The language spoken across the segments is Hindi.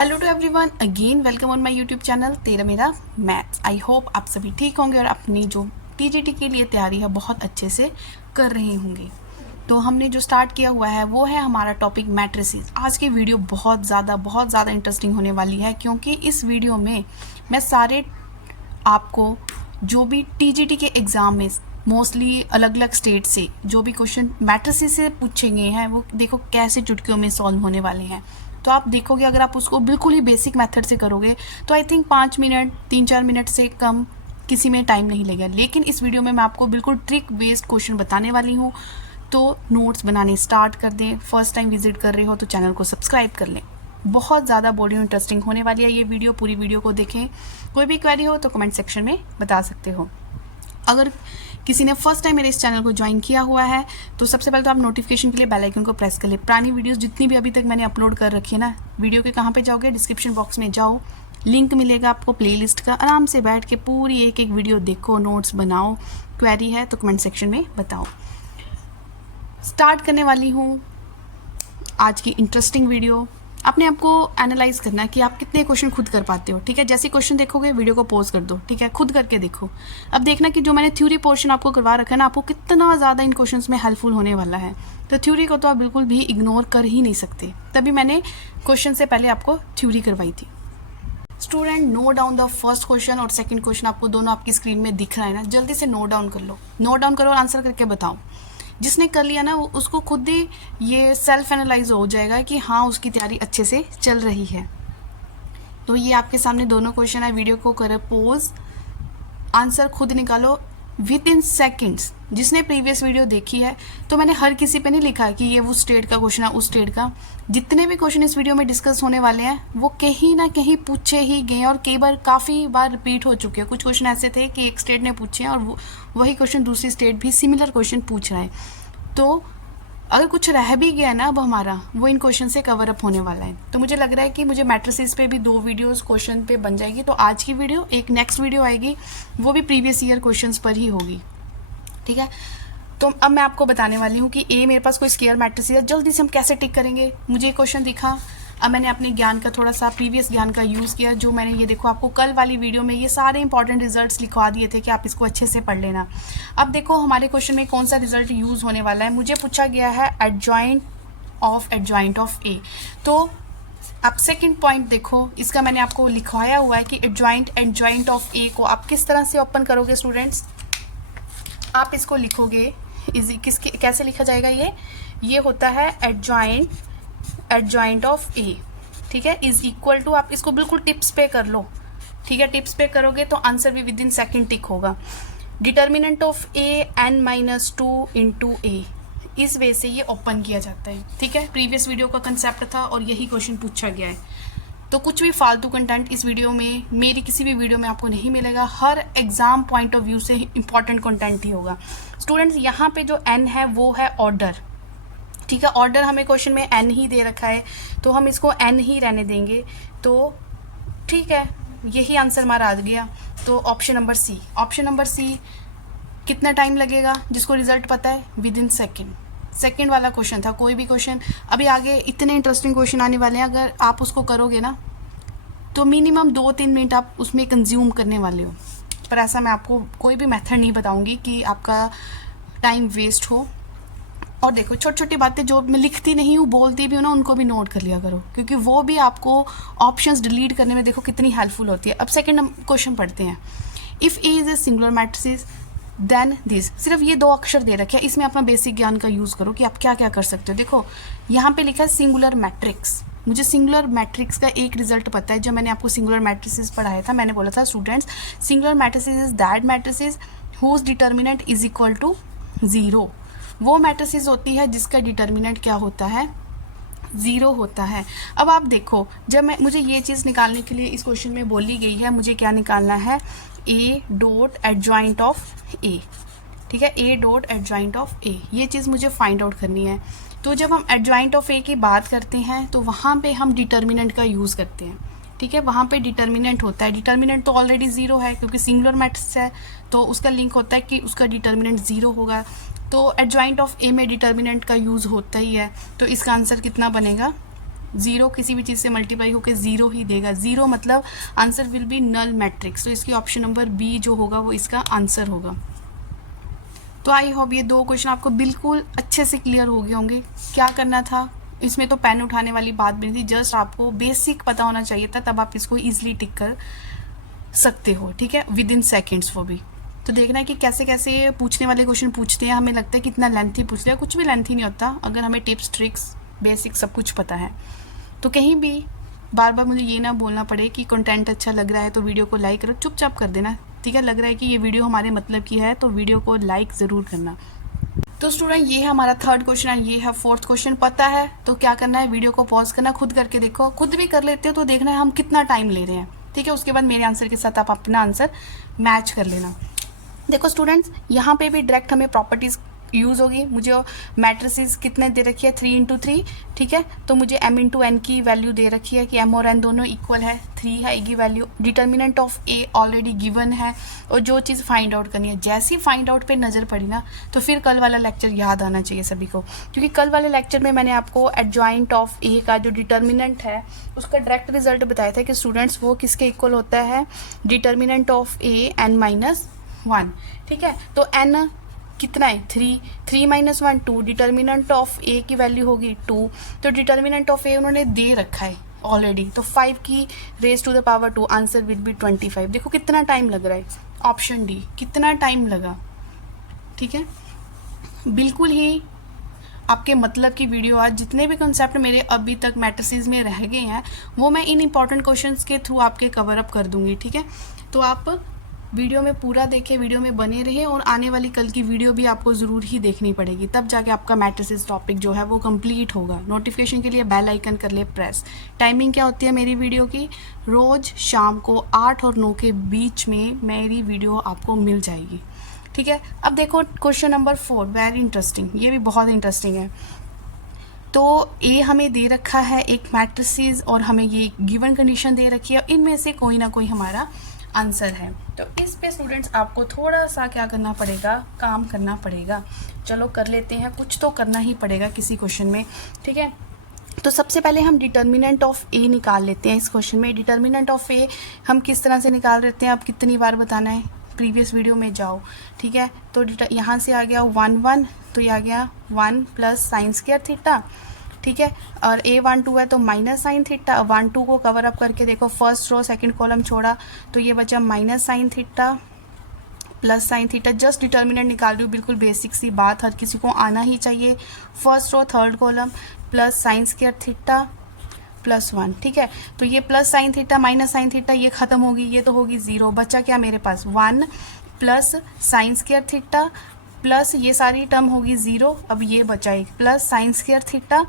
Hello to everyone, again welcome on my YouTube channel Tera Mera maths. I hope आप सभी ठीक होंगे और अपनी जो टीजीटी के लिए तैयारी है बहुत अच्छे से कर रहे होंगे। तो हमने जो स्टार्ट किया हुआ है वो है हमारा टॉपिक मैट्रिसेस। आज की वीडियो बहुत ज़्यादा इंटरेस्टिंग होने वाली है, क्योंकि इस वीडियो में मैं सारे आपको जो भी टीजीटी के एग्ज़ाम में मोस्टली अलग अलग स्टेट से जो भी क्वेश्चन मैट्रिसेस से पूछे गए हैं वो देखो कैसे चुटकियों में सॉल्व होने वाले हैं। तो आप देखोगे अगर आप उसको बिल्कुल ही बेसिक मेथड से करोगे तो आई थिंक 5 मिनट 3-4 मिनट से कम किसी में टाइम नहीं लगेगा। लेकिन इस वीडियो में मैं आपको बिल्कुल ट्रिक बेस्ड क्वेश्चन बताने वाली हूँ। तो नोट्स बनाने स्टार्ट कर दें। फर्स्ट टाइम विजिट कर रहे हो तो चैनल को सब्सक्राइब कर लें। बहुत ज़्यादा बॉडी इंटरेस्टिंग होने वाली है ये वीडियो। पूरी वीडियो को देखें। कोई भी क्वेरी हो तो कमेंट सेक्शन में बता सकते हो। अगर किसी ने फर्स्ट टाइम मेरे इस चैनल को ज्वाइन किया हुआ है तो सबसे पहले तो आप नोटिफिकेशन के लिए बेल आइकन को प्रेस कर ले। पुरानी वीडियोस जितनी भी अभी तक मैंने अपलोड कर रखी है ना, वीडियो के कहाँ पे जाओगे, डिस्क्रिप्शन बॉक्स में जाओ, लिंक मिलेगा आपको प्लेलिस्ट का। आराम से बैठ के पूरी एक एक वीडियो देखो, नोट्स बनाओ। क्वेरी है तो कमेंट सेक्शन में बताओ। स्टार्ट करने वाली हूँ आज की इंटरेस्टिंग वीडियो। अपने आप को एनालाइज करना है कि आप कितने क्वेश्चन खुद कर पाते हो। ठीक है, जैसे क्वेश्चन देखोगे वीडियो को पॉज कर दो। ठीक है, खुद करके देखो। अब देखना कि जो मैंने थ्योरी पोर्शन आपको करवा रखा है ना, आपको कितना ज़्यादा इन क्वेश्चंस में हेल्पफुल होने वाला है। तो थ्योरी को तो आप बिल्कुल भी इग्नोर कर ही नहीं सकते, तभी मैंने क्वेश्चन से पहले आपको थ्योरी करवाई थी। Student, note down the first question और सेकंड क्वेश्चन आपको दोनों आपकी स्क्रीन में दिख रहा है ना, जल्दी से नोट डाउन कर लो। नोट डाउन करो और आंसर करके बताओ। जिसने कर लिया ना उसको खुद ही ये सेल्फ एनालाइज हो जाएगा कि हाँ उसकी तैयारी अच्छे से चल रही है। तो ये आपके सामने दोनों क्वेश्चन है। वीडियो को करो पोज, आंसर खुद निकालो विद इन सेकेंड्स। जिसने प्रीवियस वीडियो देखी है तो मैंने हर किसी पे नहीं लिखा कि ये उस स्टेट का क्वेश्चन है उस स्टेट का। जितने भी क्वेश्चन इस वीडियो में डिस्कस होने वाले हैं वो कहीं ना कहीं पूछे ही गए और कई बार काफ़ी बार रिपीट हो चुके हैं। कुछ क्वेश्चन ऐसे थे कि एक स्टेट ने पूछे हैं और वही क्वेश्चन दूसरी स्टेट भी सिमिलर क्वेश्चन पूछ रहा है। तो अगर कुछ रह भी गया ना अब हमारा, वो इन क्वेश्चन से कवर अप होने वाला है। तो मुझे लग रहा है कि मुझे मैट्रिसेस पे भी 2 वीडियोस क्वेश्चन पे बन जाएगी। तो आज की वीडियो एक नेक्स्ट वीडियो आएगी, वो भी प्रीवियस ईयर क्वेश्चंस पर ही होगी। ठीक है, तो अब मैं आपको बताने वाली हूँ कि ए मेरे पास कोई स्केयर मैट्रिक्स है, जल्दी से हम कैसे टिक करेंगे। मुझे क्वेश्चन दिखा, अब मैंने अपने ज्ञान का थोड़ा सा प्रीवियस ज्ञान का यूज़ किया। जो मैंने ये देखो आपको कल वाली वीडियो में ये सारे इंपॉर्टेंट रिजल्ट्स लिखवा दिए थे कि आप इसको अच्छे से पढ़ लेना। अब देखो हमारे क्वेश्चन में कौन सा रिजल्ट यूज़ होने वाला है। मुझे पूछा गया है एडजॉइंट ऑफ ए। तो आप सेकंड पॉइंट देखो, इसका मैंने आपको लिखवाया हुआ है कि एडजॉइंट ऑफ ए को आप किस तरह से ओपन करोगे। स्टूडेंट्स, आप इसको लिखोगे कैसे लिखा जाएगा। ये होता है एडजॉइंट ऑफ ए। ठीक है, इज इक्वल टू, आप इसको बिल्कुल टिप्स पे कर लो। ठीक है, टिप्स पे करोगे तो आंसर भी विद इन सेकेंड टिक होगा। Determinant of A n-2 into A. इस वे से ये ओपन किया जाता है। ठीक है, प्रीवियस वीडियो का कंसेप्ट था और यही क्वेश्चन पूछा गया है। तो कुछ भी फालतू कंटेंट इस वीडियो में, मेरी किसी भी वीडियो में आपको नहीं मिलेगा। हर एग्जाम पॉइंट ऑफ व्यू से इंपॉर्टेंट कंटेंट ही होगा। स्टूडेंट्स, यहाँ पे जो n है वो है ऑर्डर। ठीक है, ऑर्डर हमें क्वेश्चन में n ही दे रखा है तो हम इसको n ही रहने देंगे। तो ठीक है, यही आंसर हमारा आ गया। तो ऑप्शन नंबर सी कितना टाइम लगेगा, जिसको रिजल्ट पता है विद इन सेकेंड वाला क्वेश्चन था। कोई भी क्वेश्चन, अभी आगे इतने इंटरेस्टिंग क्वेश्चन आने वाले हैं, अगर आप उसको करोगे ना तो मिनिमम 2-3 मिनट आप उसमें कंज्यूम करने वाले हो। पर ऐसा मैं आपको कोई भी मेथड नहीं बताऊंगी कि आपका टाइम वेस्ट हो। और देखो छोटी छोटी बातें जो मैं लिखती नहीं हूँ बोलती भी हूँ ना, उनको भी नोट कर लिया करो, क्योंकि वो भी आपको ऑप्शंस डिलीट करने में देखो कितनी हेल्पफुल होती है। अब सेकंड क्वेश्चन पढ़ते हैं। If A is a singular matrix then this. सिर्फ ये 2 अक्षर दे रखे हैं, इसमें अपना बेसिक ज्ञान का यूज़ करो कि आप क्या क्या कर सकते हो। देखो यहाँ पे लिखा है सिंगुलर मैट्रिक्स। मुझे सिंगुलर मैट्रिक्स का एक रिजल्ट पता है। जब मैंने आपको सिंगुलर मैट्रिसेस पढ़ाया था, मैंने बोला था students, singular matrices is that matrices whose determinant is equal to 0। वो मैट्रिसेस होती है जिसका डिटर्मिनेंट क्या होता है, 0 होता है। अब आप देखो, जब मुझे ये चीज़ निकालने के लिए इस क्वेश्चन में बोली गई है, मुझे क्या निकालना है, ए डॉट एडजॉइंट ऑफ ए। ठीक है, ए डॉट एडजॉइंट ऑफ ए, ये चीज़ मुझे फाइंड आउट करनी है। तो जब हम एडजॉइंट ऑफ ए की बात करते हैं तो वहाँ पे हम डिटर्मिनेंट का यूज़ करते हैं। ठीक है, वहाँ पे डिटर्मिनेंट होता है। डिटर्मिनेंट तो ऑलरेडी 0 है क्योंकि सिंगुलर मैट्रिक्स है, तो उसका लिंक होता है कि उसका डिटर्मिनेंट 0 होगा। तो एडजॉइंट ऑफ ए में डिटर्मिनेंट का यूज़ होता ही है। तो इसका आंसर कितना बनेगा, ज़ीरो किसी भी चीज़ से मल्टीप्लाई होकर ज़ीरो ही देगा, ज़ीरो मतलब answer will be null matrix. तो इसकी ऑप्शन नंबर बी जो होगा वो इसका आंसर होगा। तो आई होप ये 2 क्वेश्चन आपको बिल्कुल अच्छे से क्लियर हो गए होंगे। क्या करना था इसमें, तो पेन उठाने वाली बात भी नहीं थी, जस्ट आपको बेसिक पता होना चाहिए था, तब आप इसको ईजिली टिक कर सकते हो, ठीक है, विद इन सेकेंड्स वो भी। तो देखना है कि कैसे कैसे पूछने वाले क्वेश्चन पूछते हैं। हमें लगता है कितना लेंथी पूछ लिया, कुछ भी लेंथी नहीं होता अगर हमें टिप्स ट्रिक्स बेसिक सब कुछ पता है। तो कहीं भी बार बार मुझे ये ना बोलना पड़े कि कंटेंट अच्छा लग रहा है तो वीडियो को लाइक करो, चुपचाप कर देना, ठीक है। लग रहा है कि ये वीडियो हमारे मतलब की है तो वीडियो को लाइक ज़रूर करना। तो स्टूडेंट ये है हमारा 3rd क्वेश्चन एंड ये है 4th क्वेश्चन। पता है तो क्या करना है, वीडियो को पॉज करना, खुद करके देखो, खुद भी कर लेते हो तो देखना है हम कितना टाइम ले रहे हैं, ठीक है। उसके बाद मेरे आंसर के साथ आप अपना आंसर मैच कर लेना। देखो स्टूडेंट्स यहाँ पे भी डायरेक्ट हमें प्रॉपर्टीज़ यूज़ होगी। मुझे मैट्रिसेस कितने दे रखी है 3 × 3, ठीक है। तो मुझे m × n की वैल्यू दे रखी है कि m और n दोनों इक्वल है, 3 है की value. Determinant of a already given है और जो चीज़ फाइंड आउट करनी है, जैसी फाइंड आउट पे नज़र पड़ी ना तो फिर कल वाला लेक्चर याद आना चाहिए सभी को, क्योंकि कल वाले लेक्चर में मैंने आपको एडजॉइंट ऑफ a का जो डिटर्मिनेंट है उसका डायरेक्ट रिजल्ट बताया था कि स्टूडेंट्स वो किसके इक्वल होता है, डिटर्मिनेंट ऑफ a n-1, ठीक है। तो n कितना है 3, 3 - 1 2, डिटर्मिनेंट ऑफ a की वैल्यू होगी 2, तो डिटर्मिनेंट ऑफ a उन्होंने दे रखा है ऑलरेडी, तो 5 की raise to the power 2, answer will be 25। देखो कितना टाइम लग रहा है, ऑप्शन डी कितना टाइम लगा, ठीक है। बिल्कुल ही आपके मतलब की वीडियो आज जितने भी कंसेप्ट मेरे अभी तक मैट्रिसेस में रह गए हैं वो मैं इन इंपॉर्टेंट क्वेश्चंस के थ्रू आपके कवर अप कर दूंगी, ठीक है। तो आप वीडियो में पूरा देखें, वीडियो में बने रहे और आने वाली कल की वीडियो भी आपको ज़रूर ही देखनी पड़ेगी, तब जाके आपका मैट्रिसेस टॉपिक जो है वो कंप्लीट होगा। नोटिफिकेशन के लिए बेल आइकन कर ले प्रेस। टाइमिंग क्या होती है मेरी वीडियो की, रोज़ शाम को 8 और 9 के बीच में मेरी वीडियो आपको मिल जाएगी, ठीक है। अब देखो क्वेश्चन नंबर 4, वेरी इंटरेस्टिंग, ये भी बहुत इंटरेस्टिंग है। तो ए हमें दे रखा है एक मैट्रिसेस और हमें ये गिवन कंडीशन दे रखी है, इनमें से कोई ना कोई हमारा आंसर है। तो इस पे स्टूडेंट्स आपको थोड़ा सा क्या करना पड़ेगा, काम करना पड़ेगा। चलो कर लेते हैं, कुछ तो करना ही पड़ेगा किसी क्वेश्चन में, ठीक है। तो सबसे पहले हम डिटर्मिनेंट ऑफ ए निकाल लेते हैं इस क्वेश्चन में। डिटर्मिनेंट ऑफ ए हम किस तरह से निकाल लेते हैं, आप कितनी बार बताना है, प्रीवियस वीडियो में जाओ, ठीक है। तो यहाँ से आ गया 1 1, तो ये आ गया 1 + sin² थीटा, ठीक है। और a12 है तो माइनस साइन थीटा। 1 2 को कवर अप करके देखो, फर्स्ट रो सेकंड कॉलम छोड़ा तो ये बचा minus sine theta plus sine theta. Just determinant निकाल रही हूँ, बिल्कुल बेसिक सी बात, हर किसी को आना ही चाहिए। First row third column plus sin² theta +1, ठीक है। तो ये plus sine theta minus sine theta ये खत्म होगी, ये तो होगी 0। बचा क्या मेरे पास 1 + sin² थीटा प्लस ये सारी टर्म होगी 0। अब ये बचा एक प्लस sin² थीटा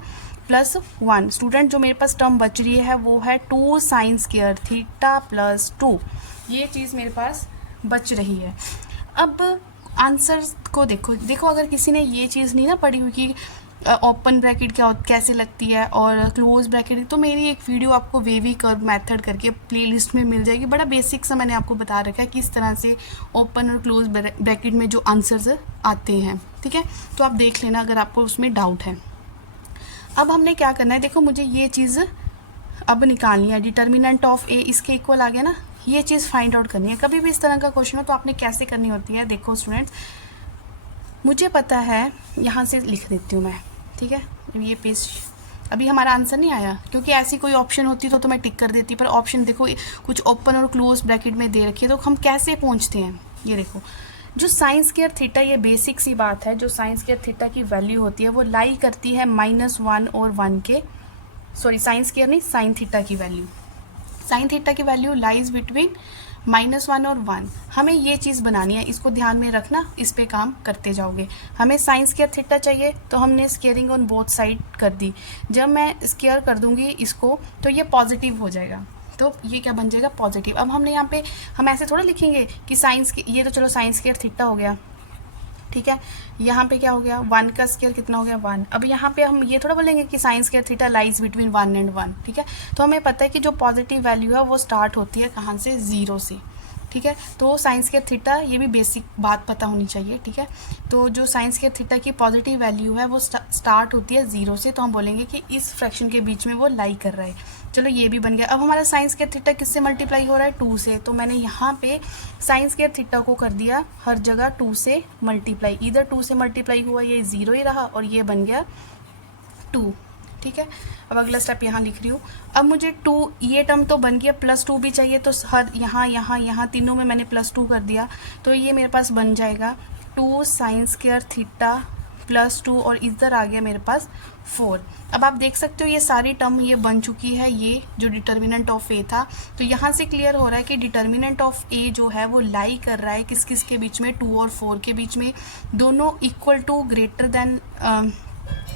+1। स्टूडेंट जो मेरे पास टर्म बच रही है वो है 2 sin² थीटा +2, ये चीज़ मेरे पास बच रही है। अब आंसर को देखो अगर किसी ने ये चीज़ नहीं ना पढ़ी हुई कि ओपन ब्रैकेट कैसे लगती है और क्लोज ब्रैकेट, तो मेरी एक वीडियो आपको वेवी कर्व मेथड करके प्लेलिस्ट में मिल जाएगी। बड़ा बेसिक सा मैंने आपको बता रखा है किस तरह से ओपन और क्लोज ब्रैकेट में जो आंसर्स आते हैं, ठीक है। तो आप देख लेना अगर आपको उसमें डाउट है। अब हमने क्या करना है, देखो मुझे ये चीज़ अब निकालनी है, डिटर्मिनेंट ऑफ ए इसके इक्वल आ गया ना, ये चीज़ फाइंड आउट करनी है। कभी भी इस तरह का क्वेश्चन हो तो आपने कैसे करनी होती है, देखो स्टूडेंट्स मुझे पता है, यहाँ से लिख देती हूँ मैं, ठीक है। ये पेज अभी हमारा आंसर नहीं आया क्योंकि ऐसी कोई ऑप्शन होती तो मैं टिक कर देती, पर ऑप्शन देखो कुछ ओपन और क्लोज ब्रैकेट में दे रखी है, तो हम कैसे पहुँचते हैं। ये देखो जो sin² थीटा, ये बेसिक सी बात है, जो sin² थीटा की वैल्यू होती है वो लाई करती है -1 और 1 के, सॉरी sin² नहीं sin थीटा की वैल्यू, sin थीटा की वैल्यू लाइज बिटवीन -1 और 1। हमें ये चीज़ बनानी है, इसको ध्यान में रखना, इस पे काम करते जाओगे। हमें sin² थीटा चाहिए तो हमने स्केयरिंग ऑन बोथ साइड कर दी। जब मैं स्केयर कर दूंगी इसको तो ये पॉजिटिव हो जाएगा, तो ये क्या बन जाएगा पॉजिटिव। अब हमने यहाँ पे हम ऐसे थोड़ा लिखेंगे कि ये तो चलो sin² थीटा हो गया, ठीक है। यहाँ पे क्या हो गया 1 का स्केयर कितना हो गया 1। अब यहाँ पे हम ये थोड़ा बोलेंगे कि sin² थीटा लाइज बिटवीन 1 और 1, ठीक है। तो हमें पता है कि जो पॉजिटिव वैल्यू है वो स्टार्ट होती है कहाँ से, 0 से, ठीक है। तो साइन स्क्वायर थीटा, ये भी बेसिक बात पता होनी चाहिए, ठीक है। तो जो साइन स्क्वायर थीटा की पॉजिटिव वैल्यू है वो स्टार्ट होती है 0 से, तो हम बोलेंगे कि इस फ्रैक्शन के बीच में वो लाई कर रहा है। चलो ये भी बन गया। अब हमारा साइन स्क्वायर थीटा किससे मल्टीप्लाई हो रहा है, 2 से, तो मैंने यहाँ पे साइन स्क्वायर थीटा को कर दिया हर जगह 2 से मल्टीप्लाई। इधर 2 से मल्टीप्लाई हुआ, ये 0 ही रहा और ये बन गया 2, ठीक है। अब अगला स्टेप यहाँ लिख रही हूँ। अब मुझे 2, ये टर्म तो बन गया, +2 भी चाहिए, तो हर यहाँ तीनों में मैंने +2 कर दिया, तो ये मेरे पास बन जाएगा 2 साइन स्क्वायर थीटा +2 और इधर आ गया मेरे पास 4। अब आप देख सकते हो ये सारी टर्म ये बन चुकी है, ये जो डिटर्मिनेंट ऑफ ए था। तो यहाँ से क्लियर हो रहा है कि डिटर्मिनेंट ऑफ ए जो है वो लाई कर रहा है किस किस के बीच में, 2 और 4 के बीच में, दोनों equal to greater than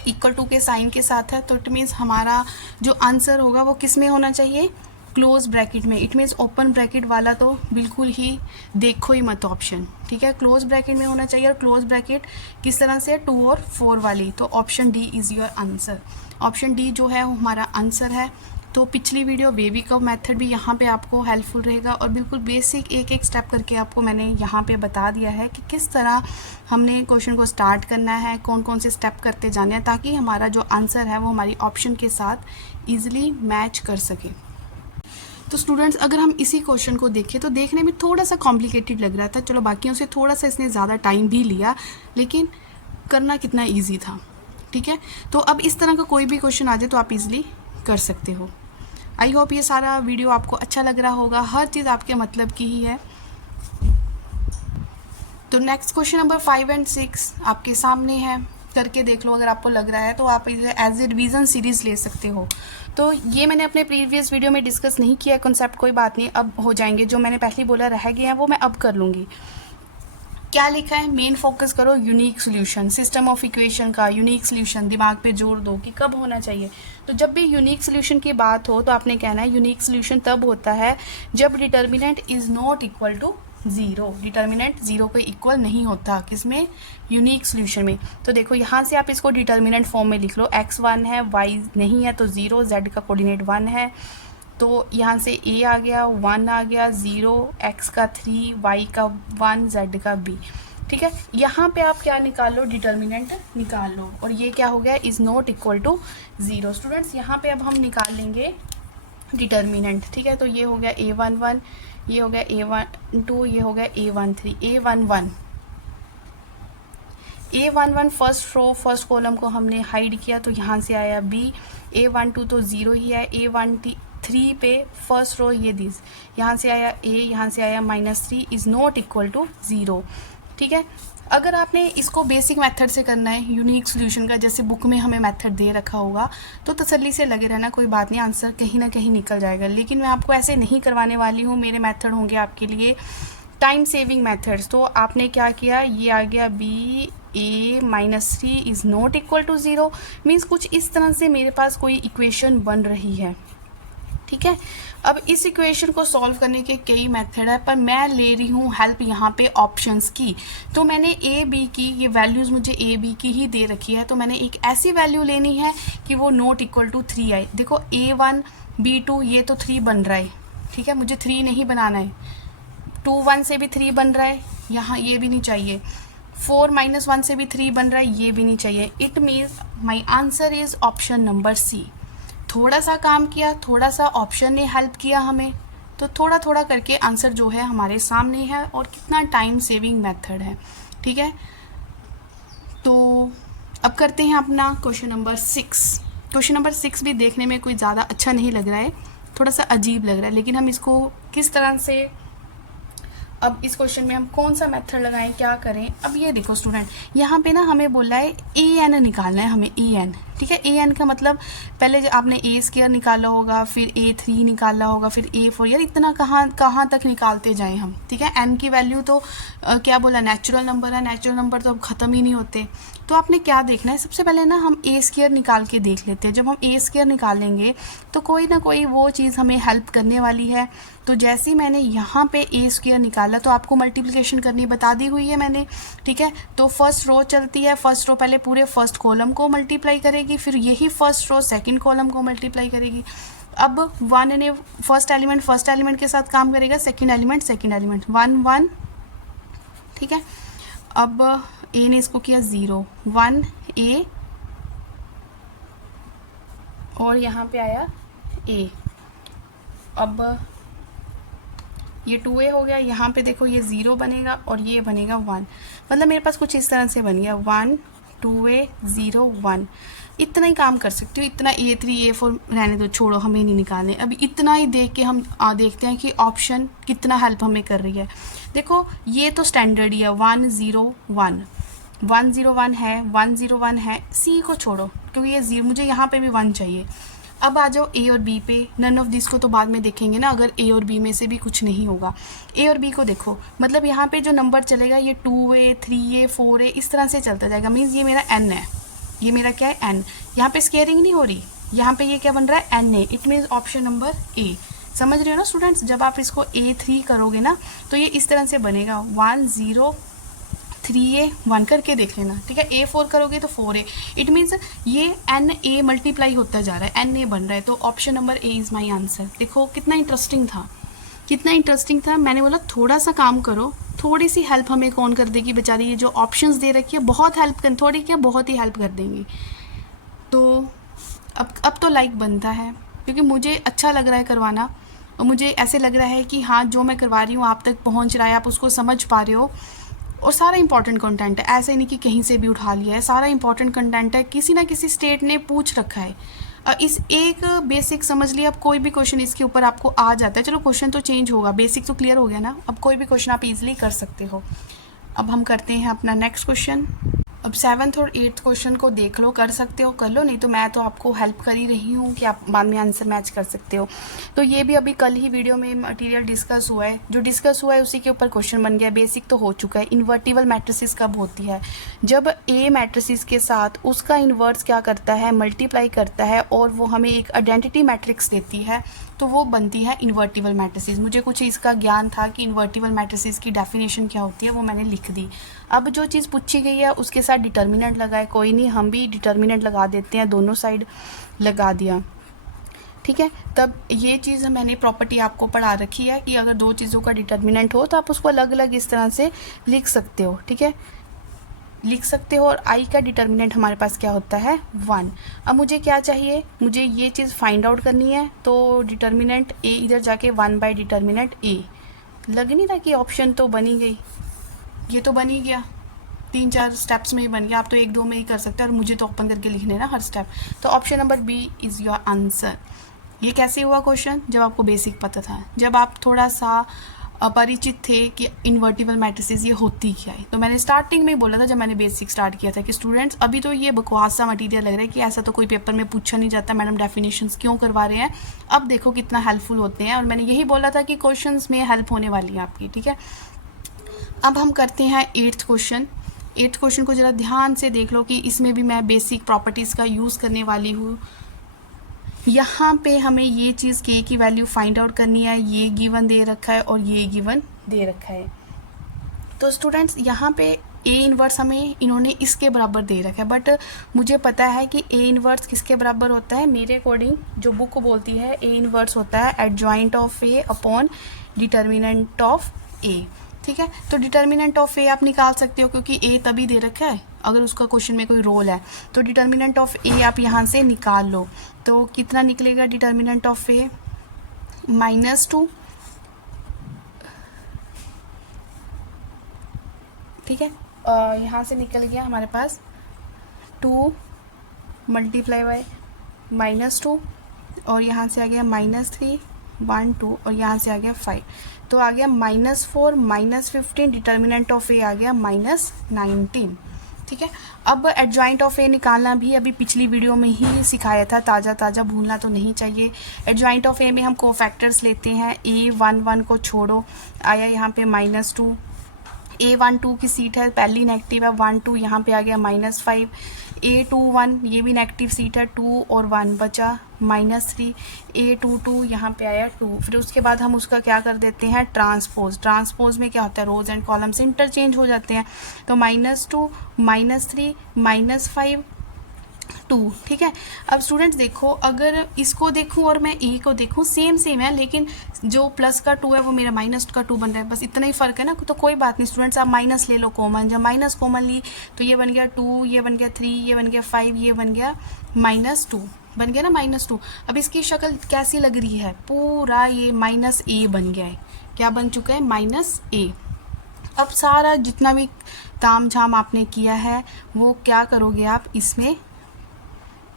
equal to के साइन के साथ है। तो इट मीन्स हमारा जो आंसर होगा वो किस में होना चाहिए, क्लोज ब्रैकेट में। इट मीन्स ओपन ब्रैकेट वाला तो बिल्कुल ही देखो ही मत ऑप्शन, ठीक है। क्लोज ब्रैकेट में होना चाहिए, और क्लोज ब्रैकेट किस तरह से, 2 और 4 वाली। तो option D is your answer. Option D जो है वो हमारा आंसर है। तो पिछली वीडियो वेवी कर्व मेथड भी यहाँ पे आपको हेल्पफुल रहेगा, और बिल्कुल बेसिक एक एक स्टेप करके आपको मैंने यहाँ पे बता दिया है कि किस तरह हमने क्वेश्चन को स्टार्ट करना है, कौन कौन से स्टेप करते जाने हैं, ताकि हमारा जो आंसर है वो हमारी ऑप्शन के साथ ईजिली मैच कर सके। तो स्टूडेंट्स, अगर हम इसी क्वेश्चन को देखें तो देखने में थोड़ा सा कॉम्प्लिकेटेड लग रहा था। चलो बाकियों से थोड़ा सा इसने ज़्यादा टाइम भी लिया, लेकिन करना कितना ईजी था, ठीक है। तो अब इस तरह का कोई भी क्वेश्चन आ जाए तो आप इजीली कर सकते हो। आई होप ये सारा वीडियो आपको अच्छा लग रहा होगा, हर चीज़ आपके मतलब की ही है। तो नेक्स्ट क्वेश्चन नंबर 5 और 6 आपके सामने है, करके देख लो। अगर आपको लग रहा है तो आप इसे एज ए रिवीजन सीरीज़ ले सकते हो। तो ये मैंने अपने प्रीवियस वीडियो में डिस्कस नहीं किया कॉन्सेप्ट, कोई बात नहीं, अब हो जाएंगे। जो मैंने पहले बोला रह गए हैं वो मैं अब कर लूँगी। क्या लिखा है, मेन फोकस करो unique solution, system of equation का यूनिक सोल्यूशन दिमाग पे जोर दो कि कब होना चाहिए। तो जब भी यूनिक सोल्यूशन की बात हो तो आपने कहना है यूनिक सोल्यूशन तब होता है जब determinant is not equal to 0। Determinant 0 को इक्वल नहीं होता, किसमें, यूनिक सोल्यूशन में। तो देखो यहाँ से आप इसको डिटर्मिनेंट फॉर्म में लिख लो, x 1 है, y नहीं है तो 0, z का कोऑर्डिनेट 1 है, तो यहाँ से a आ गया, 1 आ गया, 0, x का 3, y का 1, z का b, ठीक है। यहाँ पे आप क्या निकाल लो, डिटर्मिनेंट निकाल लो, और ये क्या हो गया, is not equal to 0। Students यहाँ पे अब हम निकाल लेंगे डिटर्मिनेंट, ठीक है। तो ये हो गया a11, ये हो गया a12, ये हो गया a13, a11 first row first column को हमने हाइड किया, तो यहाँ से आया b, a12 तो 0 ही है, a13 पे फर्स्ट रो ये दिस, यहाँ से आया a, यहाँ से आया -3, इज़ नॉट इक्वल टू 0, ठीक है। अगर आपने इसको बेसिक मेथड से करना है यूनिक सोल्यूशन का, जैसे बुक में हमें मेथड दे रखा होगा, तो तसल्ली से लगे रहना, कोई बात नहीं, आंसर कहीं ना कहीं निकल जाएगा। लेकिन मैं आपको ऐसे नहीं करवाने वाली हूँ, मेरे मेथड होंगे आपके लिए टाइम सेविंग मेथड्स। तो आपने क्या किया, ये आ गया b a -3 is not equal to 0, means कुछ इस तरह से मेरे पास कोई इक्वेशन बन रही है, ठीक है। अब इस इक्वेशन को सॉल्व करने के कई मेथड है, पर मैं ले रही हूँ हेल्प यहाँ पे ऑप्शंस की। तो मैंने ए बी की, ये वैल्यूज़ मुझे ए बी की ही दे रखी है, तो मैंने एक ऐसी वैल्यू लेनी है कि वो नॉट इक्वल टू 3 आए। देखो a1 b2 ये तो 3 बन रहा है, ठीक है, मुझे 3 नहीं बनाना है, 2 1 से भी 3 बन रहा है, यहाँ ये भी नहीं चाहिए, 4 -1 से भी 3 बन रहा है, ये भी नहीं चाहिए। It means my answer is option number C. थोड़ा सा काम किया, थोड़ा सा ऑप्शन ने हेल्प किया हमें, तो थोड़ा थोड़ा करके आंसर जो है हमारे सामने है, और कितना टाइम सेविंग मेथड है, ठीक है। तो अब करते हैं अपना क्वेश्चन नंबर 6। क्वेश्चन नंबर 6 भी देखने में कोई ज़्यादा अच्छा नहीं लग रहा है, थोड़ा सा अजीब लग रहा है, लेकिन हम इसको किस तरह से, अब इस क्वेश्चन में हम कौन सा मेथड लगाएं, क्या करें। अब ये देखो स्टूडेंट, यहाँ पे ना हमें बोला है an निकालना है हमें, an, ठीक है। an का मतलब पहले जो आपने a² निकाला होगा, फिर a3 निकाला होगा, फिर a4, यार इतना कहाँ तक निकालते जाएं हम, ठीक है। n की वैल्यू तो क्या बोला, नेचुरल नंबर है, नेचुरल नंबर तो अब ख़त्म ही नहीं होते। तो आपने क्या देखना है, सबसे पहले ना हम a² निकाल के देख लेते हैं। जब हम a² निकालेंगे तो कोई ना कोई वो चीज़ हमें हेल्प करने वाली है। तो जैसे ही मैंने यहाँ पे a² निकाला तो आपको मल्टीप्लिकेशन करनी बता दी हुई है मैंने, ठीक है। तो फर्स्ट रो चलती है, फर्स्ट रो पहले पूरे फर्स्ट कॉलम को मल्टीप्लाई करेगी, फिर यही फर्स्ट रो सेकंड कॉलम को मल्टीप्लाई करेगी। अब 1 ने फर्स्ट एलिमेंट के साथ काम करेगा, सेकंड एलिमेंट 1 1, ठीक है। अब ए ने इसको किया 0 1 ए, और यहाँ पे आया ए। अब ये 2a हो गया, यहाँ पे देखो ये 0 बनेगा और ये बनेगा 1, मतलब मेरे पास कुछ इस तरह से बन गया 1 2a 0 1। इतना ही काम कर सकती हूँ, इतना a3 a4 रहने दो, छोड़ो, हमें नहीं निकालने। अभी इतना ही देख के हम देखते हैं कि ऑप्शन कितना हेल्प हमें कर रही है। देखो ये तो स्टैंडर्ड ही है 1 0 1 1 0 1 है, 1 0 1 है, सी को छोड़ो क्योंकि ये 0, मुझे यहाँ पे भी 1 चाहिए। अब आ जाओ ए और बी पे, नन ऑफ दिस को तो बाद में देखेंगे ना, अगर ए और बी में से भी कुछ नहीं होगा। ए और बी को देखो, मतलब यहाँ पे जो नंबर चलेगा ये 2a 3a 4a इस तरह से चलता जाएगा। मीन्स ये मेरा n है, ये मेरा क्या है n। यहाँ पे स्केयरिंग नहीं हो रही, यहाँ पे ये क्या बन रहा है n है, it means option number A. समझ रहे हो ना स्टूडेंट्स, जब आप इसको A3 करोगे ना तो ये इस तरह से बनेगा 1 0 3a 1 करके देख लेना, ठीक है। A4 करोगे तो 4a, इट मीन्स ये NA मल्टीप्लाई होता जा रहा है, NA बन रहा है, तो option number A is my answer. देखो कितना इंटरेस्टिंग था, कितना इंटरेस्टिंग था। मैंने बोला थोड़ा सा काम करो, थोड़ी सी हेल्प हमें कौन कर देगी बेचारी, ये जो ऑप्शंस दे रखी है बहुत हेल्प कर, थोड़ी क्या बहुत ही हेल्प कर देंगी। तो अब तो लाइक बनता है, क्योंकि मुझे अच्छा लग रहा है करवाना, और मुझे ऐसे लग रहा है कि हाँ जो मैं करवा रही हूँ आप तक पहुँच रहा है, आप उसको समझ पा रहे हो, और सारा इंपॉर्टेंट कंटेंट है, ऐसे नहीं कि कहीं से भी उठा लिया है, सारा इंपॉर्टेंट कंटेंट है, किसी ना किसी स्टेट ने पूछ रखा है। इस एक बेसिक समझ लिया, अब कोई भी क्वेश्चन इसके ऊपर आपको आ जाता है, चलो क्वेश्चन तो चेंज होगा, बेसिक तो क्लियर हो गया ना, अब कोई भी क्वेश्चन आप इजीली कर सकते हो। अब हम करते हैं अपना नेक्स्ट क्वेश्चन। अब 7th और 8th क्वेश्चन को देख लो, कर सकते हो कर लो, नहीं तो मैं तो आपको हेल्प कर ही रही हूँ कि आप बाद में आंसर मैच कर सकते हो। तो ये भी अभी कल ही वीडियो में मटेरियल डिस्कस हुआ है, जो डिस्कस हुआ है उसी के ऊपर क्वेश्चन बन गया, बेसिक तो हो चुका है। इन्वर्टिबल मैट्रिसेस कब होती है, जब ए मैट्रिसेस के साथ उसका इन्वर्स क्या करता है, मल्टीप्लाई करता है, और वो हमें एक आइडेंटिटी मैट्रिक्स देती है, तो वो बनती है इन्वर्टिबल मैट्रिसेस। मुझे कुछ इसका ज्ञान था कि इन्वर्टिबल मैट्रिसेस की डेफिनेशन क्या होती है, वो मैंने लिख दी। अब जो चीज़ पूछी गई है उसके साथ डिटर्मिनेंट लगाए, कोई नहीं, हम भी डिटर्मिनेंट लगा देते हैं, दोनों साइड लगा दिया, ठीक है। तब ये चीज़ मैंने प्रॉपर्टी आपको पढ़ा रखी है कि अगर दो चीज़ों का डिटर्मिनेंट हो तो आप उसको अलग अलग इस तरह से लिख सकते हो, ठीक है, लिख सकते हो। और आई का डिटर्मिनेंट हमारे पास क्या होता है 1। अब मुझे क्या चाहिए, मुझे ये चीज़ फाइंड आउट करनी है, तो डिटर्मिनेंट ए इधर जाके 1 बाय डिटर्मिनेंट ए, लग नहीं रहा कि ऑप्शन तो बनी गई, ये तो बन ही गया, 3-4 स्टेप्स में ही बन गया, आप तो 1-2 में ही कर सकते हैं, और मुझे तो ओपन करके लिखने ना हर स्टेप। तो option number B is your answer. ये कैसे हुआ क्वेश्चन, जब आपको बेसिक पता था, जब आप थोड़ा सा अपरिचित थे कि इन्वर्टिबल मैट्रिसेस ये होती क्या है। तो मैंने स्टार्टिंग में ही बोला था जब मैंने बेसिक स्टार्ट किया था कि स्टूडेंट्स अभी तो ये बकवास सा मटीरियल लग रहा है कि ऐसा तो कोई पेपर में पूछा नहीं जाता, मैडम डेफिनेशंस क्यों करवा रहे हैं, अब देखो कितना हेल्पफुल होते हैं, और मैंने यही बोला था कि क्वेश्चंस में हेल्प होने वाली है आपकी, ठीक है। अब हम करते हैं 8th क्वेश्चन। 8th क्वेश्चन को ज़रा ध्यान से देख लो कि इसमें भी मैं बेसिक प्रॉपर्टीज़ का यूज़ करने वाली हूँ। यहाँ पे हमें ये चीज़ के की वैल्यू फाइंड आउट करनी है, ये गिवन दे रखा है और ये गिवन दे रखा है। तो स्टूडेंट्स यहाँ पे ए इन्वर्स हमें इन्होंने इसके बराबर दे रखा है, बट मुझे पता है कि ए इन्वर्स किसके बराबर होता है, मेरे अकॉर्डिंग जो बुक बोलती है ए इन्वर्स होता है adjoint of A upon determinant of A, ठीक है। तो डिटर्मिनेंट ऑफ ए आप निकाल सकते हो क्योंकि ए तभी दे रखा है अगर उसका क्वेश्चन में कोई रोल है, तो डिटर्मिनेंट ऑफ ए आप यहाँ से निकाल लो। तो कितना निकलेगा डिटर्मिनेंट ऑफ ए, -2, ठीक है। यहाँ से निकल गया हमारे पास 2 मल्टीप्लाई बाय -2, और यहाँ से आ गया -3 1 2, और यहाँ से आ गया 5, तो आ गया -4 -15, डिटर्मिनेंट ऑफ ए आ गया -19, ठीक है। अब एडजॉइंट ऑफ ए निकालना भी अभी पिछली वीडियो में ही सिखाया था, ताज़ा ताज़ा भूलना तो नहीं चाहिए। एडजॉइंट ऑफ ए में हम कोफैक्टर्स लेते हैं, A11 को छोड़ो, आया यहाँ पे -2, A12 की सीट है, पहली नेगेटिव है, 1 2 यहाँ पे आ गया -5, A21 ये भी नेगेटिव सीट है, 2 और 1 बचा -3, A22 यहाँ पे आया 2। फिर उसके बाद हम उसका क्या कर देते हैं ट्रांसपोज, ट्रांसपोज में क्या होता है रोज एंड कॉलम्स इंटरचेंज हो जाते हैं, तो -2 -3 -5 2, ठीक है। अब स्टूडेंट्स देखो, अगर इसको देखूं और मैं ए को देखूं, सेम सेम है, लेकिन जो प्लस का 2 है वो मेरा माइनस का 2 बन रहा है, बस इतना ही फ़र्क है ना। तो कोई बात नहीं स्टूडेंट्स, आप माइनस ले लो कॉमन। जब माइनस कॉमन ली तो ये बन गया 2, ये बन गया 3, ये बन गया 5, ये बन गया -2, बन गया ना -2। अब इसकी शक्ल कैसी लग रही है, पूरा ये -a बन गया है। क्या बन चुका है, -a। अब सारा जितना भी ताम झाम आपने किया है वो क्या करोगे आप, इसमें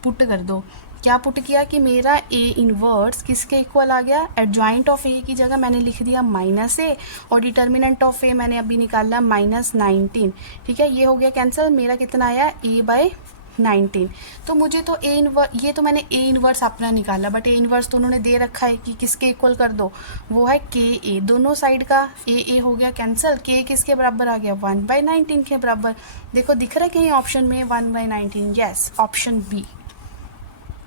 पुट कर दो। क्या पुट किया कि मेरा ए इनवर्स किसके इक्वल आ गया, एडजॉइंट ऑफ ए की जगह मैंने लिख दिया -a, और डिटर्मिनेंट ऑफ ए मैंने अभी निकाला -19, ठीक है। ये हो गया कैंसिल, मेरा कितना आया, a/19। तो मुझे तो ए इनवर्स, ये तो मैंने ए इनवर्स अपना निकाला, बट ए इनवर्स तो उन्होंने दे रखा है कि किसके इक्वल कर दो, वो है के, दोनों साइड का ए हो गया कैंसिल। के किसके बराबर आ गया, 1/19 के बराबर। देखो दिख रहा है कहीं ऑप्शन में 1/19, यस, ऑप्शन बी।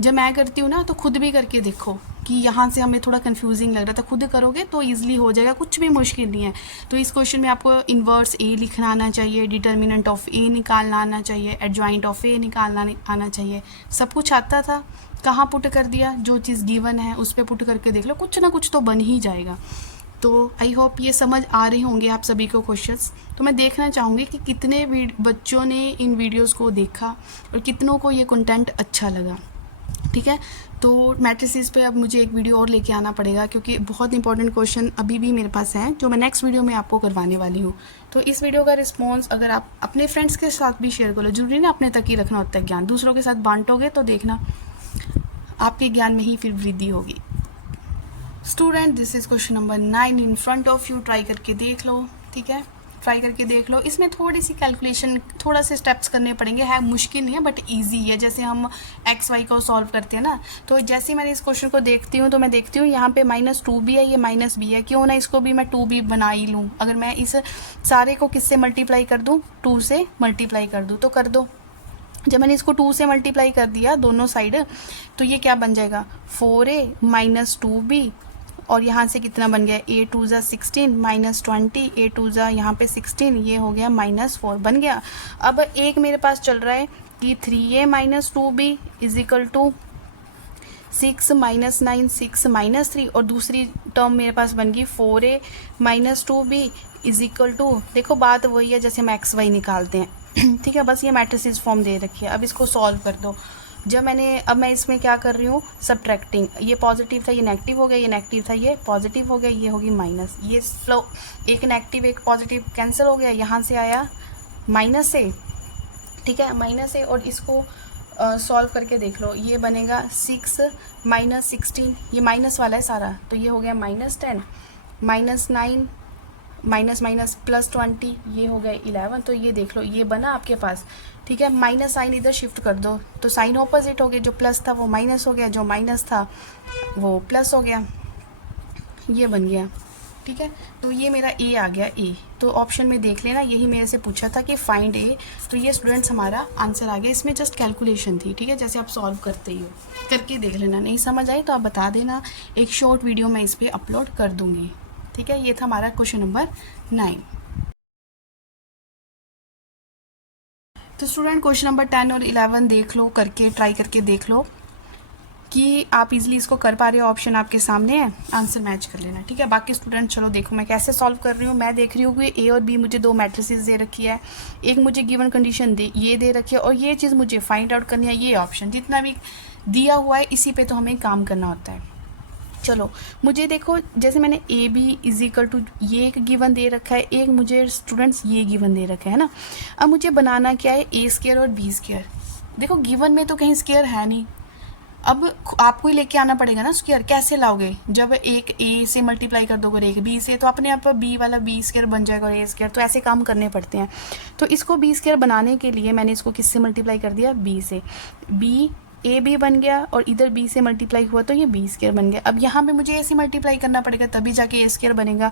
जब मैं करती हूँ ना तो खुद भी करके देखो कि यहाँ से हमें थोड़ा कंफ्यूजिंग लग रहा था, खुद करोगे तो इजीली हो जाएगा, कुछ भी मुश्किल नहीं है। तो इस क्वेश्चन में आपको इन्वर्स ए लिखना आना चाहिए, डिटर्मिनेंट ऑफ ए निकालना आना चाहिए, एडजॉइंट ऑफ ए निकालना आना चाहिए, सब कुछ आता था। कहाँ पुट कर दिया, जो चीज़ गिवन है उस पर पुट करके देख लो, कुछ ना कुछ तो बन ही जाएगा। तो आई होप ये समझ आ रहे होंगे आप सभी को क्वेश्चंस। तो मैं देखना चाहूँगी कि कितने बच्चों ने इन वीडियोज़ को देखा और कितनों को ये कंटेंट अच्छा लगा, ठीक है। तो मैट्रिसेस पे अब मुझे एक वीडियो और लेके आना पड़ेगा, क्योंकि बहुत इंपॉर्टेंट क्वेश्चन अभी भी मेरे पास हैं जो मैं नेक्स्ट वीडियो में आपको करवाने वाली हूँ। तो इस वीडियो का रिस्पॉन्स अगर आप अपने फ्रेंड्स के साथ भी शेयर करो, जरूरी ना अपने तक ही रखना होता है ज्ञान, दूसरों के साथ बांटोगे तो देखना आपके ज्ञान में ही फिर वृद्धि होगी। Student, this is question number 9 in front of you, try करके देख लो, ठीक है, ट्राई करके देख लो। इसमें थोड़ी सी कैलकुलेशन, थोड़ा से स्टेप्स करने पड़ेंगे, है मुश्किल नहीं है बट इजी है। जैसे हम XY को सॉल्व करते हैं ना, तो जैसे मैंने इस क्वेश्चन को देखती हूँ तो मैं देखती हूँ यहाँ पे -2 भी है, ये -b है, क्यों ना इसको भी मैं 2b बना ही लूँ। अगर मैं इस सारे को किससे मल्टीप्लाई कर दूँ, 2 से मल्टीप्लाई कर दूँ, तो कर दो। जब मैंने इसको 2 से मल्टीप्लाई कर दिया दोनों साइड, तो ये क्या बन जाएगा, 4a - 2b, और यहाँ से कितना बन गया, a 2 ज़ा 16 -20, a 2 ज़ा यहाँ पे 16, ये हो गया -4 बन गया। अब एक मेरे पास चल रहा है कि 3a - 2b is equal to 6 - 9 6 - 3, और दूसरी टर्म मेरे पास बन गई 4a - 2b is equal to, देखो बात वही है जैसे हम XY निकालते हैं ठीक है, बस ये मैट्रिसेस फॉर्म दे रखी है। अब इसको सॉल्व कर दो। अब मैं इसमें क्या कर रही हूँ, सब्ट्रैक्टिंग, ये पॉजिटिव था ये नेगेटिव हो गया, ये नेगेटिव था ये पॉजिटिव हो गया, ये होगी माइनस, ये फ्लो एक नेगेटिव एक पॉजिटिव कैंसिल हो गया, यहाँ से आया -a, ठीक है, -a, और इसको सॉल्व करके देख लो, ये बनेगा 6 - 16, ये माइनस वाला है सारा, तो ये हो गया -10, -9 माइनस +20, ये हो गया 11, तो ये देख लो ये बना आपके पास, ठीक है। माइनस साइन इधर शिफ्ट कर दो तो साइन ऑपोजिट हो गया, जो प्लस था वो माइनस हो गया, जो माइनस था वो प्लस हो गया, ये बन गया, ठीक है। तो ये मेरा ए आ गया, ए। तो ऑप्शन में देख लेना, यही मेरे से पूछा था कि फाइंड ए, तो ये स्टूडेंट्स हमारा आंसर आ गया। इसमें जस्ट कैलकुलेशन थी, ठीक है, जैसे आप सॉल्व करते ही हो, करके देख लेना, नहीं समझ आई तो आप बता देना, एक शॉर्ट वीडियो मैं इस पर अपलोड कर दूँगी, ठीक है। ये था हमारा क्वेश्चन नंबर 9। तो स्टूडेंट क्वेश्चन नंबर 10 और 11 देख लो, करके ट्राई करके देख लो कि आप इजीली इसको कर पा रहे हो, ऑप्शन आपके सामने है, आंसर मैच कर लेना, ठीक है। बाकी स्टूडेंट चलो देखो मैं कैसे सॉल्व कर रही हूँ। मैं देख रही हूँ कि ए और बी मुझे दो मैट्रिसेस दे रखी है, एक मुझे गिवन कंडीशन ये दे रखी है, और ये चीज़ मुझे फाइंड आउट करनी है। ये ऑप्शन जितना भी दिया हुआ है इसी पे तो हमें काम करना होता है। चलो मुझे देखो, जैसे मैंने A B is equal to ये एक गिवन दे रखा है, एक मुझे स्टूडेंट्स ये गिवन दे रखा है ना। अब मुझे बनाना क्या है, ए स्क्वायर और बी स्क्वायर। देखो गिवन में तो कहीं स्क्वायर है नहीं, अब आपको ही लेके आना पड़ेगा ना स्क्वायर। कैसे लाओगे, जब एक ए से मल्टीप्लाई कर दोगे और एक बी से, तो अपने आप बी वाला बी स्क्वायर बन जाएगा और ए स्क्वायर, तो ऐसे काम करने पड़ते हैं। तो इसको बी स्क्वायर बनाने के लिए मैंने इसको किससे मल्टीप्लाई कर दिया, बी से, बी ए बी बन गया, और इधर बी से मल्टीप्लाई हुआ तो ये बी स्क्वायर बन गया। अब यहाँ पे मुझे ए से मल्टीप्लाई करना पड़ेगा तभी जाके ए स्क्वायर बनेगा,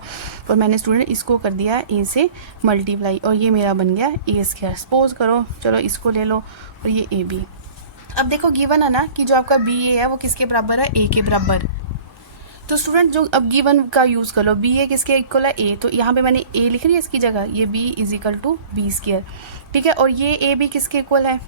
और मैंने स्टूडेंट इसको कर दिया ए से मल्टीप्लाई, और ये मेरा बन गया ए स्क्वायर। सपोज करो, चलो इसको ले लो, और ये ए बी। अब देखो गिवन है ना कि जो आपका बी ए है वो किसके बराबर है, ए के बराबर। तो स्टूडेंट जो अब गिवन का यूज़ कर लो, बी ए किसके इक्वल है, ए, तो यहाँ पे मैंने ए लिख रही है इसकी जगह, ये B is equal to B square, ठीक है। और ये ए बी किसके इक्वल है,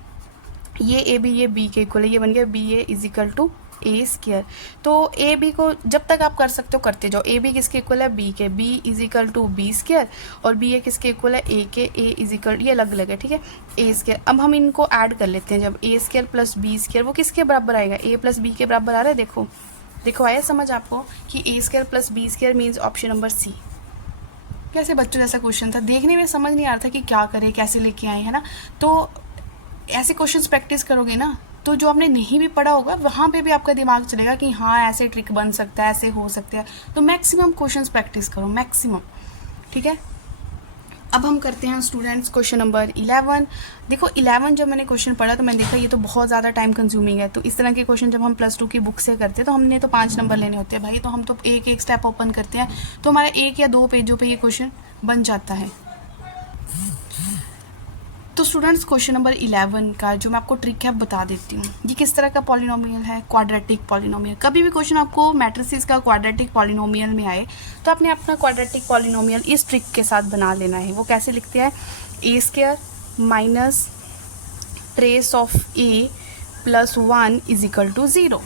ये ए बी ये बी के इक्वल है, ये बन गया B A is equal to A square. तो ए बी को जब तक आप कर सकते हो करते जाओ। ए बी किसके इक्वल है, बी के, B is equal to B square, और बी ए किसके इक्वल है, ए के, ए इज इक्वल, ये अलग अलग है, ठीक है, ए स्क्वायर। अब हम इनको ऐड कर लेते हैं, जब ए स्क्वायर प्लस बी स्क्वायर वो किसके बराबर आएगा, ए प्लस बी के बराबर आ रहा है। देखो देखो आया समझ आपको कि A square plus B square means option number C. कैसे बच्चों जैसा क्वेश्चन था, देखने में समझ नहीं आ रहा था कि क्या करें, कैसे लेके आए, है ना। तो ऐसे क्वेश्चंस प्रैक्टिस करोगे ना, तो जो आपने नहीं भी पढ़ा होगा वहाँ पे भी आपका दिमाग चलेगा कि हाँ ऐसे ट्रिक बन सकता है, ऐसे हो सकता है। तो मैक्सिमम क्वेश्चंस प्रैक्टिस करो, मैक्सिमम, ठीक है। अब हम करते हैं स्टूडेंट्स क्वेश्चन नंबर 11। देखो 11 जब मैंने क्वेश्चन पढ़ा तो मैंने देखा ये तो बहुत ज़्यादा टाइम कंज्यूमिंग है। तो इस तरह के क्वेश्चन जब हम +2 की बुक से करते हैं तो हमने तो 5 नंबर लेने होते हैं भाई, तो हम तो एक एक स्टेप ओपन करते हैं, तो हमारा 1 या 2 पेजों पे ये क्वेश्चन बन जाता है। तो स्टूडेंट्स क्वेश्चन नंबर 11 का जो मैं आपको ट्रिक है बता देती हूँ। ये किस तरह का पॉलिनोमियल है, क्वाड्रेटिक पॉलिनोमियल। कभी भी क्वेश्चन आपको मैट्रिसेस का क्वाड्रेटिक पॉलिनोमियल में आए तो आपने अपना क्वाड्रेटिक पॉलिनोमियल इस ट्रिक के साथ बना लेना है। वो कैसे लिखते हैं, A square minus trace of A plus 1 is equal to 0,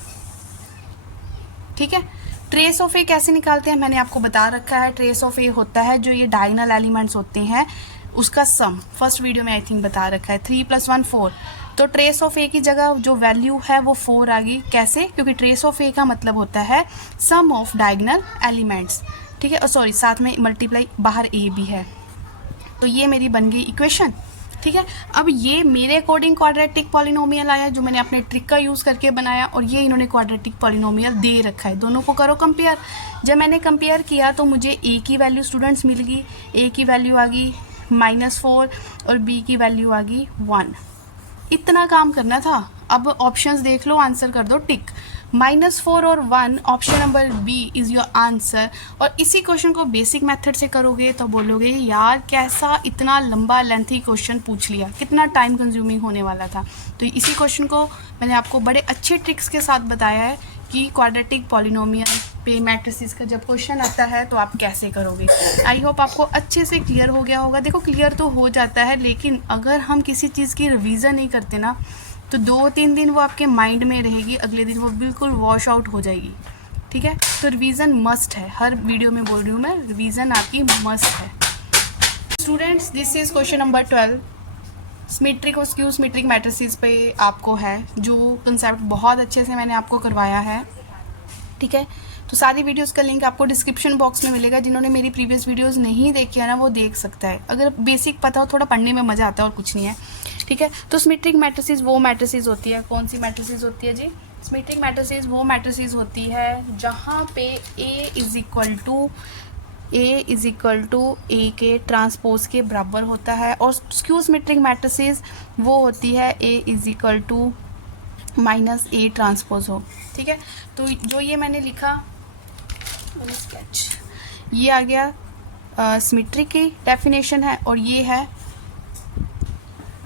ठीक है। ट्रेस ऑफ ए कैसे निकालते हैं मैंने आपको बता रखा है। ट्रेस ऑफ ए होता है जो ये डायगोनल एलिमेंट्स होते हैं उसका सम, फर्स्ट वीडियो में आई थिंक बता रखा है। 3 + 1 4, तो ट्रेस ऑफ ए की जगह जो वैल्यू है वो 4 आ गई। कैसे, क्योंकि ट्रेस ऑफ ए का मतलब होता है सम ऑफ डायगोनल एलिमेंट्स, ठीक है। और सॉरी साथ में मल्टीप्लाई बाहर ए भी है, तो ये मेरी बन गई इक्वेशन, ठीक है। अब ये मेरे अकॉर्डिंग क्वाड्रेटिक पॉलिनोमियल आया जो मैंने अपने ट्रिक का यूज़ करके बनाया, और ये इन्होंने क्वाड्रेटिक पॉलिनोमियल दे रखा है। दोनों को करो कंपेयर। जब मैंने कंपेयर किया तो मुझे ए की वैल्यू स्टूडेंट्स मिल गई, ए की वैल्यू आ गई -4 और बी की वैल्यू आ गई 1। इतना काम करना था। अब ऑप्शंस देख लो, आंसर कर दो टिक। -4 और 1, option number B is your answer. और इसी क्वेश्चन को बेसिक मेथड से करोगे तो बोलोगे यार कैसा इतना लंबा लेंथी क्वेश्चन पूछ लिया, कितना टाइम कंज्यूमिंग होने वाला था। तो इसी क्वेश्चन को मैंने आपको बड़े अच्छे ट्रिक्स के साथ बताया है कि क्वाड्रेटिक पॉलिनोमियल पे मैट्रिसेस का जब क्वेश्चन आता है तो आप कैसे करोगे। आई होप आपको अच्छे से क्लियर हो गया होगा। देखो क्लियर तो हो जाता है, लेकिन अगर हम किसी चीज़ की रिवीजन नहीं करते ना तो 2-3 दिन वो आपके माइंड में रहेगी, अगले दिन वो बिल्कुल वॉश आउट हो जाएगी, ठीक है। तो रिवीजन मस्ट है, हर वीडियो में बोल रही हूँ मैं, रिवीजन आपकी मस्ट है। Students this is question number 12। Symmetric और स्क्यू सिमेट्रिक मैट्रिसेस पे आपको है, जो कंसेप्ट बहुत अच्छे से मैंने आपको करवाया है, ठीक है। तो सारी वीडियोस का लिंक आपको डिस्क्रिप्शन बॉक्स में मिलेगा। जिन्होंने मेरी प्रीवियस वीडियोस नहीं देखी है ना वो देख सकता है। अगर बेसिक पता हो, थोड़ा पढ़ने में मज़ा आता है और कुछ नहीं है, ठीक है। तो सिमेट्रिक मैट्रिसेस वो मैट्रिसेस होती है, कौन सी मैट्रिसेस होती है जी, सिमेट्रिक मैट्रिसेस वो मैट्रिसेस होती है जहाँ पे ए इज इक्वल टू ए के ट्रांसपोज के बराबर होता है। और स्क्यू सिमेट्रिक मैट्रिसेस वो होती है A is equal to -a transpose हो, ठीक है। तो जो ये मैंने लिखा स्केच, ये आ गया सिमेट्री की डेफिनेशन है, और ये है,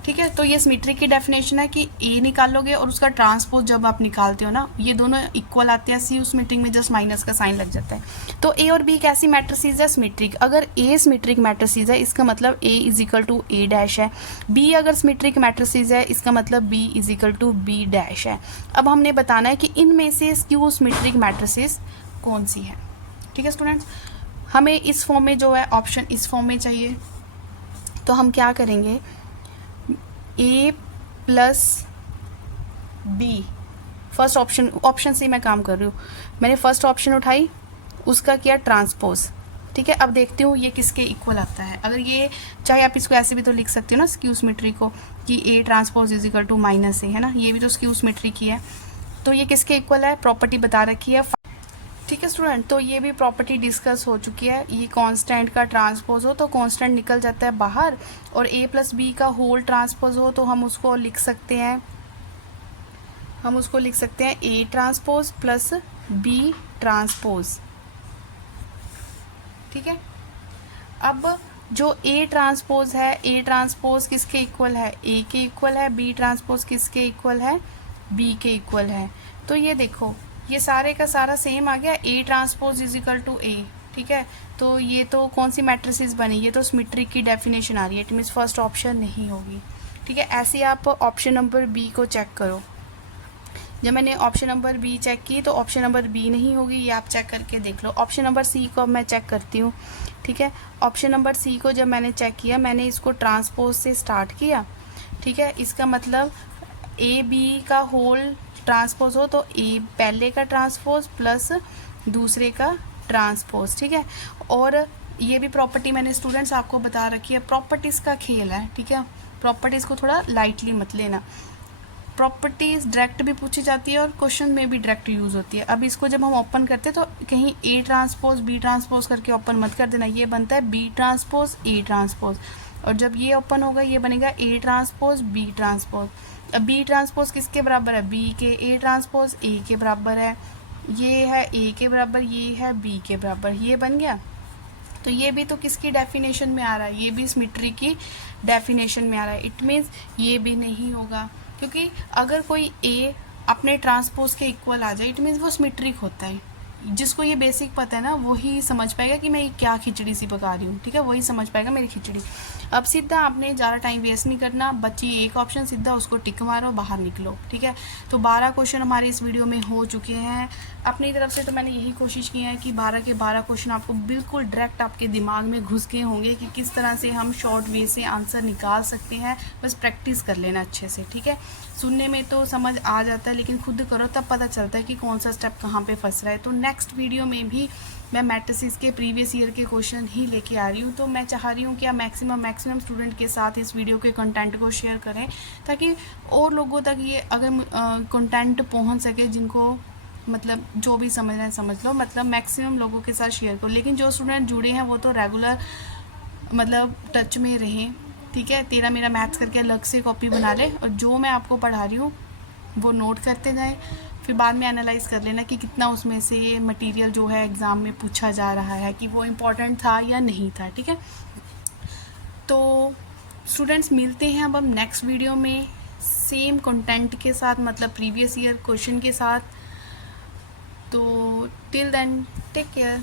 ठीक है। तो ये सिमेट्री की डेफिनेशन है कि ए निकालोगे और उसका ट्रांसपोज जब आप निकालते हो ना ये दोनों इक्वल आते हैं। सी उस सिमेट्रिक में जस्ट माइनस का साइन लग जाता है। तो ए और बी कैसी मैट्रिसेस है, सिमेट्रिक। अगर ए सिमेट्रिक मैट्रिसेस है इसका मतलब A is equal to A dash है। बी अगर सिमेट्रिक मैट्रिसेस है इसका मतलब B is equal to B dash है। अब हमने बताना है कि इनमें से स्क्यू सिमेट्रिक मैट्रिसेस कौन सी है, ठीक है स्टूडेंट्स। हमें इस फॉर्म में जो है ऑप्शन इस फॉर्म में चाहिए, तो हम क्या करेंगे, ए प्लस बी, फर्स्ट ऑप्शन से मैं काम कर रही हूँ। मैंने फर्स्ट ऑप्शन उठाई, उसका किया ट्रांसपोज, ठीक है। अब देखती हूँ ये किसके इक्वल आता है। अगर ये चाहे आप इसको ऐसे भी तो लिख सकते हो ना स्क्यू सिमेट्री को, कि A transpose is equal to -a, है ना, ये भी तो स्क्यू सिमेट्री की है। तो ये किसके इक्वल है, प्रॉपर्टी बता रखी है, ठीक है स्टूडेंट। तो ये भी प्रॉपर्टी डिस्कस हो चुकी है। ये कांस्टेंट का ट्रांसपोज हो तो कांस्टेंट निकल जाता है बाहर, और a प्लस बी का होल ट्रांसपोज हो तो हम उसको लिख सकते हैं a transpose plus b transpose, ठीक है। अब जो a ट्रांसपोज है, a ट्रांसपोज किसके इक्वल है, a के इक्वल है। b ट्रांसपोज किसके इक्वल है, b के इक्वल है। तो ये देखो ये सारे का सारा सेम आ गया, A transpose is equal to A, ठीक है। तो ये तो कौन सी मैट्रिसेस बनी, ये तो सिमेट्रिक की डेफिनेशन आ रही है, इट मीन्स फर्स्ट ऑप्शन नहीं होगी, ठीक है। ऐसे ही आप ऑप्शन नंबर बी को चेक करो। जब मैंने ऑप्शन नंबर बी चेक की तो ऑप्शन नंबर बी नहीं होगी, ये आप चेक करके देख लो। ऑप्शन नंबर सी को अब मैं चेक करती हूँ, ठीक है। ऑप्शन नंबर सी को जब मैंने चेक किया, मैंने इसको ट्रांसपोज से स्टार्ट किया, ठीक है। इसका मतलब ए बी का होल ट्रांसपोज हो तो ए पहले का ट्रांसपोज प्लस दूसरे का ट्रांसपोज, ठीक है। और ये भी प्रॉपर्टी मैंने स्टूडेंट्स आपको बता रखी है, प्रॉपर्टीज़ का खेल है, ठीक है। प्रॉपर्टीज़ को थोड़ा लाइटली मत लेना। प्रॉपर्टीज़ डायरेक्ट भी पूछी जाती है और क्वेश्चन में भी डायरेक्ट यूज़ होती है। अब इसको जब हम ओपन करते हैं तो कहीं ए ट्रांसपोज बी ट्रांसपोज करके ओपन मत कर देना, ये बनता है बी ट्रांसपोज ए ट्रांसपोज। और जब ये ओपन होगा ये बनेगा ए ट्रांसपोज बी ट्रांसपोज। अब बी ट्रांसपोज किसके बराबर है, बी के। ए ट्रांसपोज ए के बराबर है, ये है ए के बराबर, ये है बी के बराबर, ये बन गया। तो ये भी तो किसकी डेफिनेशन में आ रहा है, ये भी सिमेट्री की डेफिनेशन में आ रहा है। इट मीन्स ये भी नहीं होगा, क्योंकि अगर कोई ए अपने ट्रांसपोज के इक्वल आ जाए इट मीन्स वो सिमेट्रिक होता है। जिसको ये बेसिक पता है ना वही समझ पाएगा कि मैं क्या खिचड़ी सी पका रही हूँ, ठीक है, वही समझ पाएगा मेरी खिचड़ी। अब सीधा आपने ज़्यादा टाइम वेस्ट नहीं करना, बच्ची एक ऑप्शन, सीधा उसको टिक मारो, बाहर निकलो, ठीक है। तो 12 क्वेश्चन हमारे इस वीडियो में हो चुके हैं। अपनी तरफ से तो मैंने यही कोशिश की है कि 12 के 12 क्वेश्चन आपको बिल्कुल डायरेक्ट आपके दिमाग में घुस गए होंगे कि किस तरह से हम शॉर्ट वे से आंसर निकाल सकते हैं। बस प्रैक्टिस कर लेना अच्छे से, ठीक है। सुनने में तो समझ आ जाता है लेकिन खुद करो तब पता चलता है कि कौन सा स्टेप कहाँ पे फंस रहा है। तो नेक्स्ट वीडियो में भी मैं मैट्रिसेस के प्रीवियस ईयर के क्वेश्चन ही लेके आ रही हूँ। तो मैं चाह रही हूँ कि आप मैक्सिमम स्टूडेंट के साथ इस वीडियो के कंटेंट को शेयर करें, ताकि और लोगों तक ये अगर कंटेंट पहुँच सके, जिनको मतलब जो भी समझना है समझ लो, मतलब मैक्सिमम लोगों के साथ शेयर करो। लेकिन जो स्टूडेंट जुड़े हैं वो तो रेगुलर मतलब टच में रहें, ठीक है। तेरा मेरा मैथ्स करके अलग से कॉपी बना ले और जो मैं आपको पढ़ा रही हूँ वो नोट करते जाएं, फिर बाद में एनालाइज कर लेना कि कितना उसमें से मटेरियल जो है एग्ज़ाम में पूछा जा रहा है कि वो इम्पोर्टेंट था या नहीं था, ठीक है। तो स्टूडेंट्स मिलते हैं अब हम नेक्स्ट वीडियो में सेम कंटेंट के साथ, मतलब प्रीवियस ईयर क्वेश्चन के साथ। तो टिल देन टेक केयर।